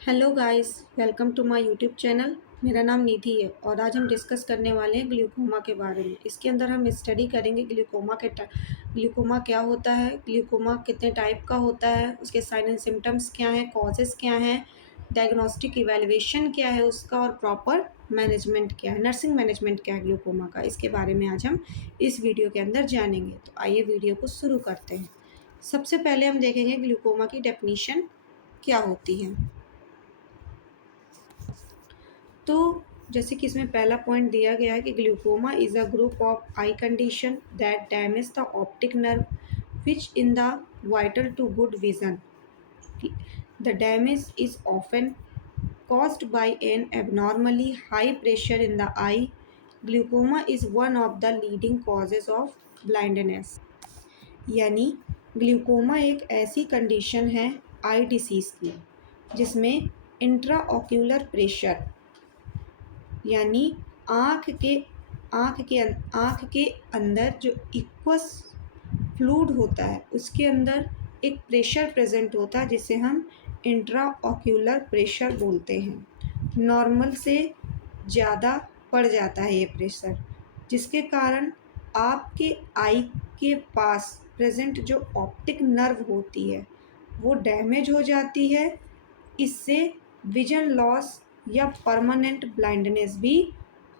Hello guys, welcome to my YouTube channel. मेरा नाम निधि है और आज हम डिस्कस करने वाले हैं ग्लूकोमा के बारे में। इसके अंदर हम स्टडी करेंगे ग्लूकोमा क्या होता है, ग्लूकोमा कितने टाइप का होता है, उसके साइन एंड सिम्टम्स क्या हैं, कॉजेज़ क्या हैं, डायग्नोस्टिक इवैल्यूएशन क्या है उसका और प्रॉपर मैनेजमेंट क्या है, नर्सिंग मैनेजमेंट क्या है ग्लूकोमा का। इसके बारे में आज हम इस वीडियो के अंदर जानेंगे। तो आइए वीडियो को शुरू करते हैं। सबसे पहले हम देखेंगे ग्लूकोमा की डेफिनीशन क्या होती है। तो जैसे कि इसमें पहला पॉइंट दिया गया है कि glaucoma is a group of eye condition that damage the optic nerve which in the vital to good vision. The damage is often caused by an abnormally high pressure in the eye. Glaucoma is one of the leading causes of blindness. यानी glaucoma एक ऐसी condition है आई disease की जिसमें intraocular pressure यानी आँख के अंदर जो इक्वस फ्लूइड होता है उसके अंदर एक प्रेशर प्रेजेंट होता है जिसे हम इंट्राओक्यूलर प्रेशर बोलते हैं। नॉर्मल से ज़्यादा बढ़ जाता है ये प्रेशर, जिसके कारण आपके आई के पास प्रेजेंट जो ऑप्टिक नर्व होती है वो डैमेज हो जाती है। इससे विजन लॉस या परमानेंट ब्लाइंडनेस भी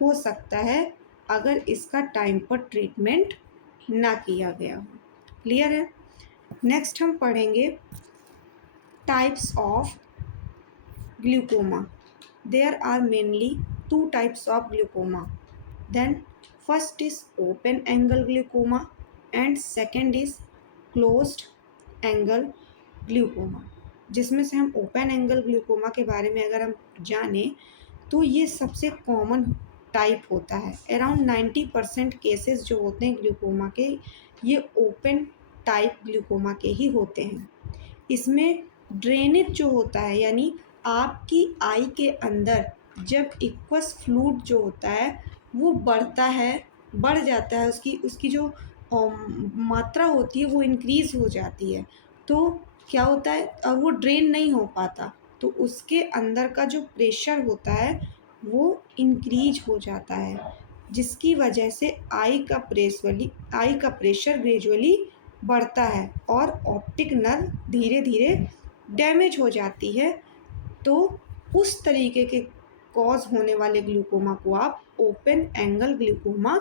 हो सकता है अगर इसका टाइम पर ट्रीटमेंट ना किया गया हो। क्लियर है। नेक्स्ट हम पढ़ेंगे types of glaucoma. There are mainly two types of glaucoma. Then first is open angle glaucoma and second is closed angle glaucoma. जिसमें से हम ओपन एंगल ग्लूकोमा के बारे में अगर हम जानें तो ये सबसे कॉमन टाइप होता है। अराउंड 90% केसेस जो होते हैं ग्लूकोमा के ये ओपन टाइप ग्लूकोमा के ही होते हैं। इसमें ड्रेनेज जो होता है यानी आपकी आई के अंदर जब इक्वस फ्लूइड जो होता है वो बढ़ जाता है, उसकी उसकी जो मात्रा होती है वो इंक्रीज़ हो जाती है। तो क्या होता है, और वो ड्रेन नहीं हो पाता तो उसके अंदर का जो प्रेशर होता है वो इंक्रीज हो जाता है, जिसकी वजह से आई का प्रेशर ग्रेजुअली बढ़ता है और ऑप्टिक नर्व धीरे धीरे डैमेज हो जाती है। तो उस तरीके के कॉज होने वाले ग्लूकोमा को आप ओपन एंगल ग्लूकोमा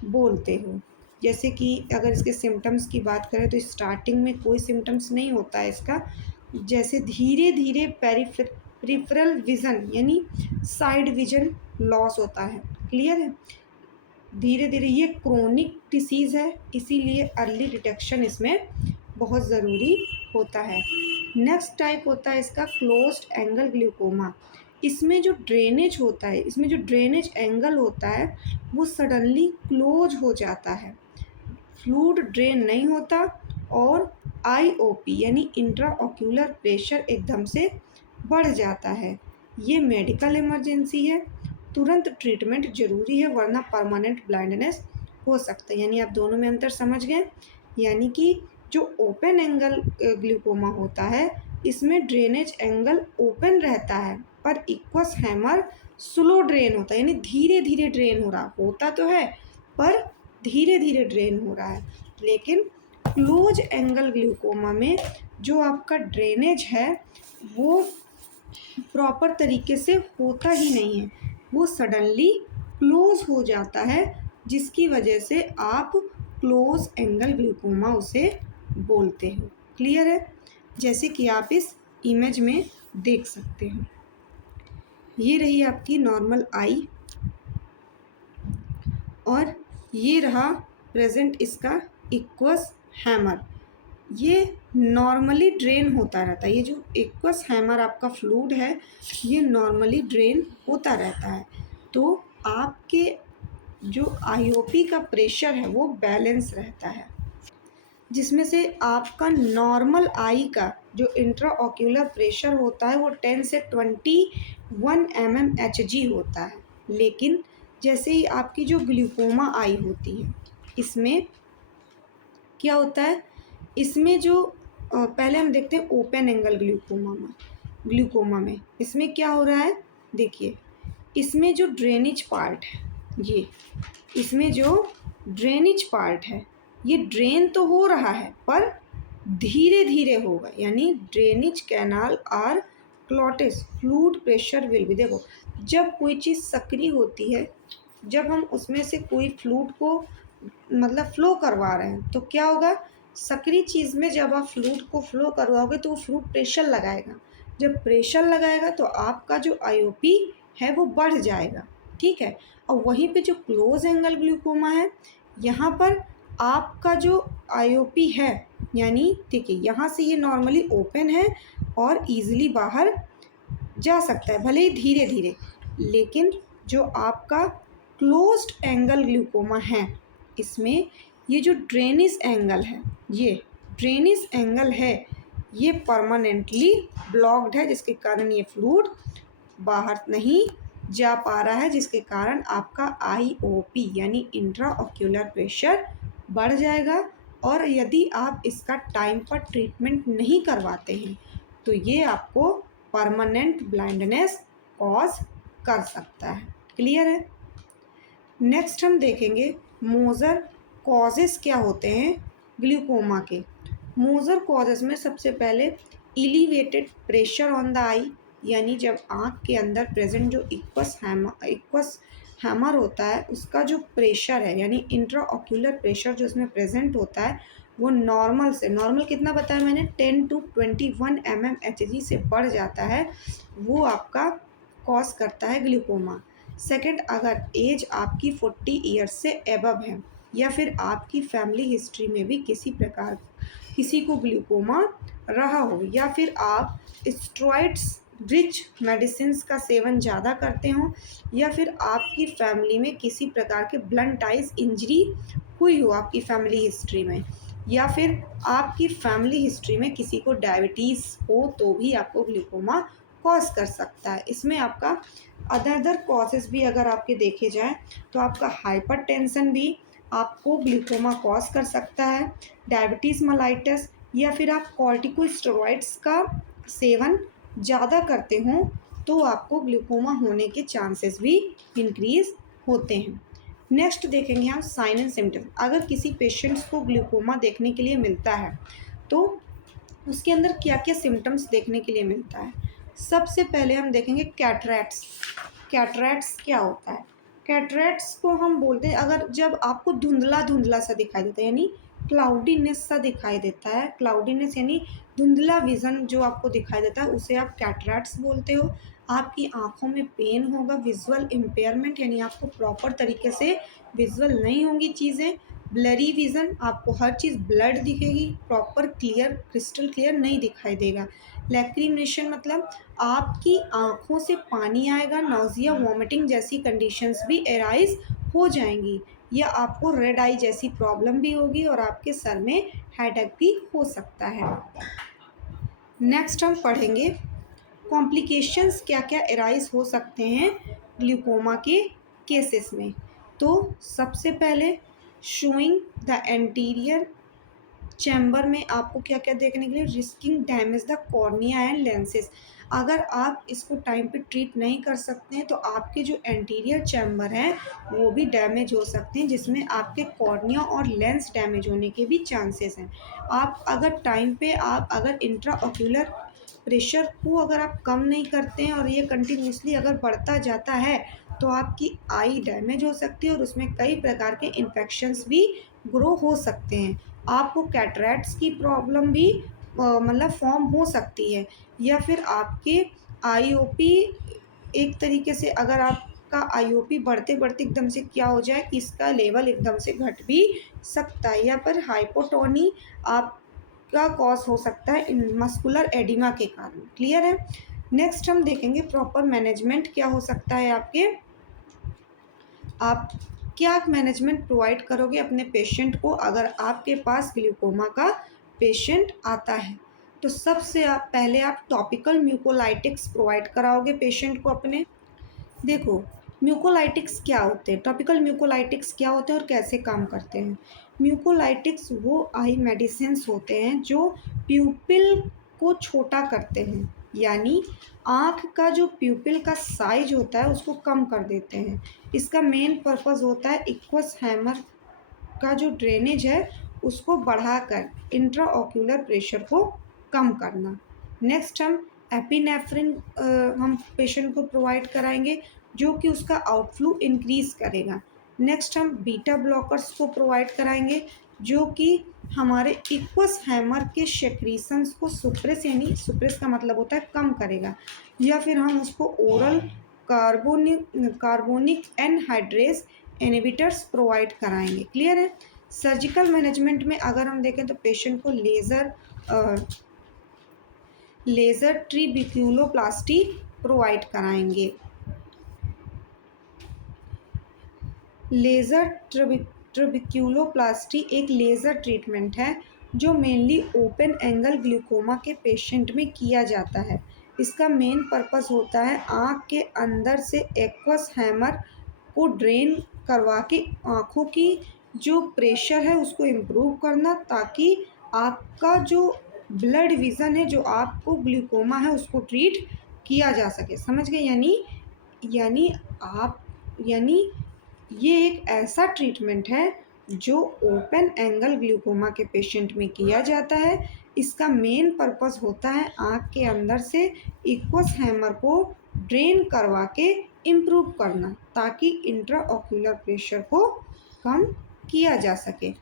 बोलते हो। जैसे कि अगर इसके सिम्टम्स की बात करें तो स्टार्टिंग में कोई सिम्टम्स नहीं होता है इसका। जैसे धीरे धीरे पेरिफेरल विज़न यानी साइड विजन लॉस होता है। क्लियर है। धीरे धीरे ये क्रोनिक डिसीज़ है, इसीलिए अर्ली डिटेक्शन इसमें बहुत ज़रूरी होता है। नेक्स्ट टाइप होता है इसका क्लोज्ड एंगल ग्लूकोमा। इसमें जो ड्रेनेज एंगल होता है वो सडनली क्लोज हो जाता है, फ्लूइड ड्रेन नहीं होता और आईओपी यानी इंट्रा ऑक्यूलर प्रेशर एकदम से बढ़ जाता है। ये मेडिकल इमरजेंसी है, तुरंत ट्रीटमेंट ज़रूरी है वरना परमानेंट ब्लाइंडनेस हो सकता है। यानी आप दोनों में अंतर समझ गए। यानी कि जो ओपन एंगल ग्लूकोमा होता है इसमें ड्रेनेज एंगल ओपन रहता है पर इक्वस हैमर स्लो ड्रेन होता है, यानी धीरे धीरे ड्रेन हो रहा होता तो है पर धीरे धीरे ड्रेन हो रहा है। लेकिन क्लोज एंगल ग्लूकोमा में जो आपका ड्रेनेज है वो प्रॉपर तरीके से होता ही नहीं है, वो सडनली क्लोज हो जाता है, जिसकी वजह से आप क्लोज एंगल ग्लूकोमा उसे बोलते हो। क्लियर है। जैसे कि आप इस इमेज में देख सकते हो, ये रही आपकी नॉर्मल आई और ये रहा प्रेजेंट इसका इक्वस हैमर। ये नॉर्मली ड्रेन होता रहता है, ये जो एक्वस हैमर आपका फ्लूइड है ये नॉर्मली ड्रेन होता रहता है। तो आपके जो आईओपी का प्रेशर है वो बैलेंस रहता है, जिसमें से आपका नॉर्मल आई का जो इंट्राऑक्यूलर प्रेशर होता है वो 10 से 21 mmHg होता है। लेकिन जैसे ही आपकी जो ग्लूकोमा आई होती है इसमें क्या होता है, इसमें जो पहले हम देखते हैं ओपन एंगल ग्लूकोमा में, ग्लूकोमा में इसमें क्या हो रहा है, देखिए इसमें जो ड्रेनेज पार्ट है, ये इसमें जो ड्रेनेज पार्ट है ये ड्रेन तो हो रहा है पर धीरे धीरे होगा, यानी drainage canal are clotted, fluid pressure will be. देखो जब कोई चीज़ सक्रिय होती है, जब हम उसमें से कोई फ्लूइड को मतलब फ्लो करवा रहे हैं तो क्या होगा, सक्रिय चीज़ में जब आप फ्लूइड को फ्लो करवाओगे तो वो फ्लूइड प्रेशर लगाएगा, जब प्रेशर लगाएगा तो आपका जो आईओपी है वो बढ़ जाएगा, ठीक है। और वहीं पे जो क्लोज एंगल ग्लूकोमा है, यहाँ पर आपका जो आईओपी है, यानी देखिए यहाँ से ये नॉर्मली ओपन है और ईजिली बाहर जा सकता है, भले ही धीरे धीरे, लेकिन जो आपका क्लोज्ड एंगल ग्लूकोमा है इसमें ये जो ड्रेनेज एंगल है, ये ड्रेनेज एंगल है ये परमानेंटली ब्लॉक्ड है, जिसके कारण ये फ्लूइड बाहर नहीं जा पा रहा है, जिसके कारण आपका आईओपी यानी इंट्रा ऑक्यूलर प्रेशर बढ़ जाएगा। और यदि आप इसका टाइम पर ट्रीटमेंट नहीं करवाते हैं तो ये आपको परमानेंट ब्लाइंडनेस कॉज कर सकता है। क्लियर है। नेक्स्ट हम देखेंगे मोजर कॉजेस क्या होते हैं ग्लूकोमा के। मोजर कॉजेस में सबसे पहले एलिवेटेड प्रेशर ऑन द आई, यानी जब आँख के अंदर प्रेजेंट जो इक्वस हैमर होता है उसका जो प्रेशर है, यानी इंट्रा ऑक्यूलर प्रेशर जो उसमें प्रेजेंट होता है वो नॉर्मल से, नॉर्मल कितना बताया मैंने, 10 to 21 mmHg से बढ़ जाता है, वो आपका कॉज करता है ग्लूकोमा। सेकंड, अगर एज आपकी 40 ईयर्स से एबव है या फिर आपकी फैमिली हिस्ट्री में भी किसी प्रकार किसी को ग्लूकोमा रहा हो, या फिर आप स्टेरॉइड्स रिच मेडिसिन्स का सेवन ज़्यादा करते हो, या फिर आपकी फैमिली में किसी प्रकार के ब्लंट आइज इंजरी हुई हो आपकी फैमिली हिस्ट्री में, या फिर आपकी फैमिली हिस्ट्री में किसी को डायबिटीज़ हो तो भी आपको ग्लूकोमा कॉज कर सकता है। इसमें आपका अदर कॉजेज़ भी अगर आपके देखे जाएँ तो आपका हाइपरटेंशन भी आपको ग्लूकोमा कॉज कर सकता है, डायबिटीज़ मेलाइटस, या फिर आप कॉर्टिकोस्टेरॉइड्स का सेवन ज़्यादा करते हो तो आपको ग्लूकोमा होने के चांसेस भी इंक्रीज़ होते हैं। नेक्स्ट देखेंगे हम साइन एंड सिम्टम्स। अगर किसी पेशेंट्स को ग्लूकोमा देखने के लिए मिलता है तो उसके अंदर क्या क्या सिम्टम्स देखने के लिए मिलता है। सबसे पहले हम देखेंगे कैटरैक्ट्स। कैटरैक्ट्स क्या होता है, कैटरैक्ट्स को हम बोलते हैं अगर जब आपको धुंधला धुंधला सा दिखाई देता है, यानी क्लाउडीनेस सा दिखाई देता है, क्लाउडीनेस यानी धुंधला विज़न जो आपको दिखाई देता है उसे आप कैटरैक्ट्स बोलते हो। आपकी आँखों में पेन होगा, विजुअल इम्पेयरमेंट यानी आपको प्रॉपर तरीके से विजुअल नहीं होंगी चीज़ें, ब्लरी विज़न, आपको हर चीज़ ब्लड दिखेगी, प्रॉपर क्लियर क्रिस्टल क्लियर नहीं दिखाई देगा। लैक्रिमेशन मतलब आपकी आँखों से पानी आएगा, नौजिया वॉमिटिंग जैसी कंडीशंस भी एराइज हो जाएंगी, या आपको रेड आई जैसी प्रॉब्लम भी होगी और आपके सर में हेडेक भी हो सकता है। नेक्स्ट हम पढ़ेंगे कॉम्प्लिकेशंस क्या क्या एराइज हो सकते हैं ग्लूकोमा के केसेस में। तो सबसे पहले शोइंग द एंटीरियर चैम्बर में आपको क्या क्या देखने के लिए, risking damage the cornea and lenses. अगर आप इसको टाइम पे ट्रीट नहीं कर सकते हैं तो आपके जो एंटीरियर चैम्बर हैं वो भी डैमेज हो सकते हैं, जिसमें आपके कॉर्निया और लेंस डैमेज होने के भी चांसेस हैं। आप अगर टाइम पे आप अगर इंट्रा ऑक्यूलर प्रेशर को अगर आप कम नहीं करते हैं और ये कंटिन्यूसली अगर बढ़ता जाता है तो आपकी आई डैमेज हो सकती है और उसमें कई प्रकार के इन्फेक्शंस भी ग्रो हो सकते हैं। आपको कैटरैक्ट्स की प्रॉब्लम भी मतलब फॉर्म हो सकती है, या फिर आपके आईओपी एक तरीके से अगर आपका आईओपी बढ़ते बढ़ते एकदम से क्या हो जाए कि इसका लेवल एकदम से घट भी सकता है, या फिर हाइपोटोनी आपका कॉज हो सकता है इन मस्कुलर एडिमा के कारण। क्लियर है। नेक्स्ट हम देखेंगे प्रॉपर मैनेजमेंट क्या हो सकता है आपके, आप क्या मैनेजमेंट प्रोवाइड करोगे अपने पेशेंट को अगर आपके पास ग्लूकोमा का पेशेंट आता है। तो सबसे पहले आप टॉपिकल म्यूकोलाइटिक्स प्रोवाइड कराओगे पेशेंट को अपने। देखो म्यूकोलाइटिक्स क्या होते हैं, टॉपिकल म्यूकोलाइटिक्स क्या होते हैं और कैसे काम करते हैं। म्यूकोलाइटिक्स वो आई मेडिसिन्स होते हैं जो प्यूपिल को छोटा करते हैं, यानी आँख का जो प्यूपिल का साइज होता है उसको कम कर देते हैं। इसका मेन पर्पस होता है एक्वस हैमर का जो ड्रेनेज है उसको बढ़ाकर इंट्राओक्यूलर प्रेशर को कम करना। नेक्स्ट हम एपिनेफ्रिन हम पेशेंट को प्रोवाइड कराएंगे जो कि उसका आउटफ्लो इंक्रीज करेगा। नेक्स्ट हम बीटा ब्लॉकर्स को प्रोवाइड कराएंगे जो कि हमारे इक्वस हैमर के सेक्रीशंस को सुप्रेस, यानी सुप्रेस का मतलब होता है कम करेगा, या फिर हम उसको oral carbonic anhydrase inhibitors provide कराएंगे। क्लियर है। सर्जिकल मैनेजमेंट में अगर हम देखें तो पेशेंट को लेज़र ट्रीबिक्यूलोप्लास्टी प्रोवाइड कराएंगे। लेज़र ट्रबिक्यूलोप्लास्टी एक लेज़र ट्रीटमेंट है जो मेनली ओपन एंगल ग्लूकोमा के पेशेंट में किया जाता है। इसका मेन पर्पस होता है आँख के अंदर से एक्वस हैमर को ड्रेन करवा के आँखों की जो प्रेशर है उसको इम्प्रूव करना, ताकि आपका जो ब्लड विज़न है, जो आपको ग्लूकोमा है, उसको ट्रीट किया जा सके। समझ गए। यानी ये एक ऐसा ट्रीटमेंट है जो ओपन एंगल ग्लूकोमा के पेशेंट में किया जाता है। इसका मेन पर्पस होता है आँख के अंदर से इक्वस हैमर को ड्रेन करवा के इम्प्रूव करना, ताकि इंट्राओक्यूलर प्रेशर को कम किया जा सके।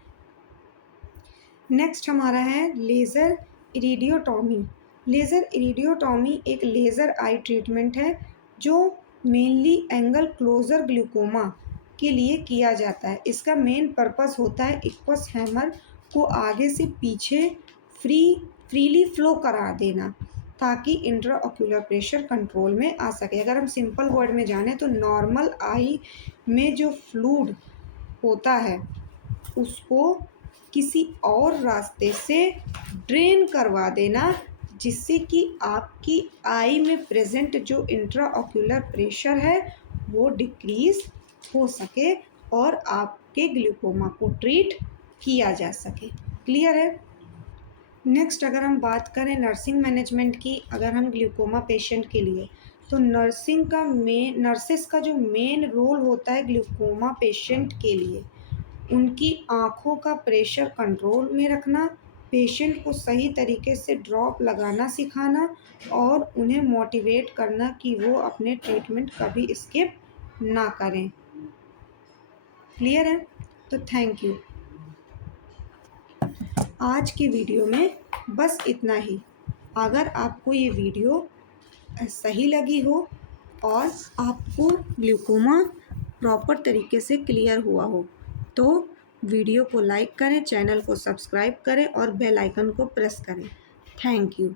नेक्स्ट हमारा है लेज़र इरिडियोटॉमी। लेज़र इरिडियोटॉमी एक लेज़र आई ट्रीटमेंट है जो मेनली एंगल क्लोजर ग्लूकोमा के लिए किया जाता है। इसका मेन पर्पस होता है इक्वस हैमर को आगे से पीछे फ्रीली फ्लो करा देना, ताकि इंट्राओक्यूलर प्रेशर कंट्रोल में आ सके। अगर हम सिंपल वर्ड में जाने तो नॉर्मल आई में जो फ्लूइड होता है उसको किसी और रास्ते से ड्रेन करवा देना, जिससे कि आपकी आई में प्रेजेंट जो इंट्राओक्यूलर प्रेशर है वो डिक्रीज़ हो सके और आपके ग्लूकोमा को ट्रीट किया जा सके। क्लियर है। नेक्स्ट अगर हम बात करें नर्सिंग मैनेजमेंट की, अगर हम ग्लूकोमा पेशेंट के लिए, तो नर्सेस का जो मेन रोल होता है ग्लूकोमा पेशेंट के लिए, उनकी आँखों का प्रेशर कंट्रोल में रखना, पेशेंट को सही तरीके से ड्रॉप लगाना सिखाना और उन्हें मोटिवेट करना कि वो अपने ट्रीटमेंट कभी स्किप ना करें। क्लियर है। तो थैंक यू। आज की वीडियो में बस इतना ही। अगर आपको ये वीडियो सही लगी हो और आपको ग्लूकोमा प्रॉपर तरीके से क्लियर हुआ हो तो वीडियो को लाइक करें, चैनल को सब्सक्राइब करें और बेल आइकन को प्रेस करें। Thank you.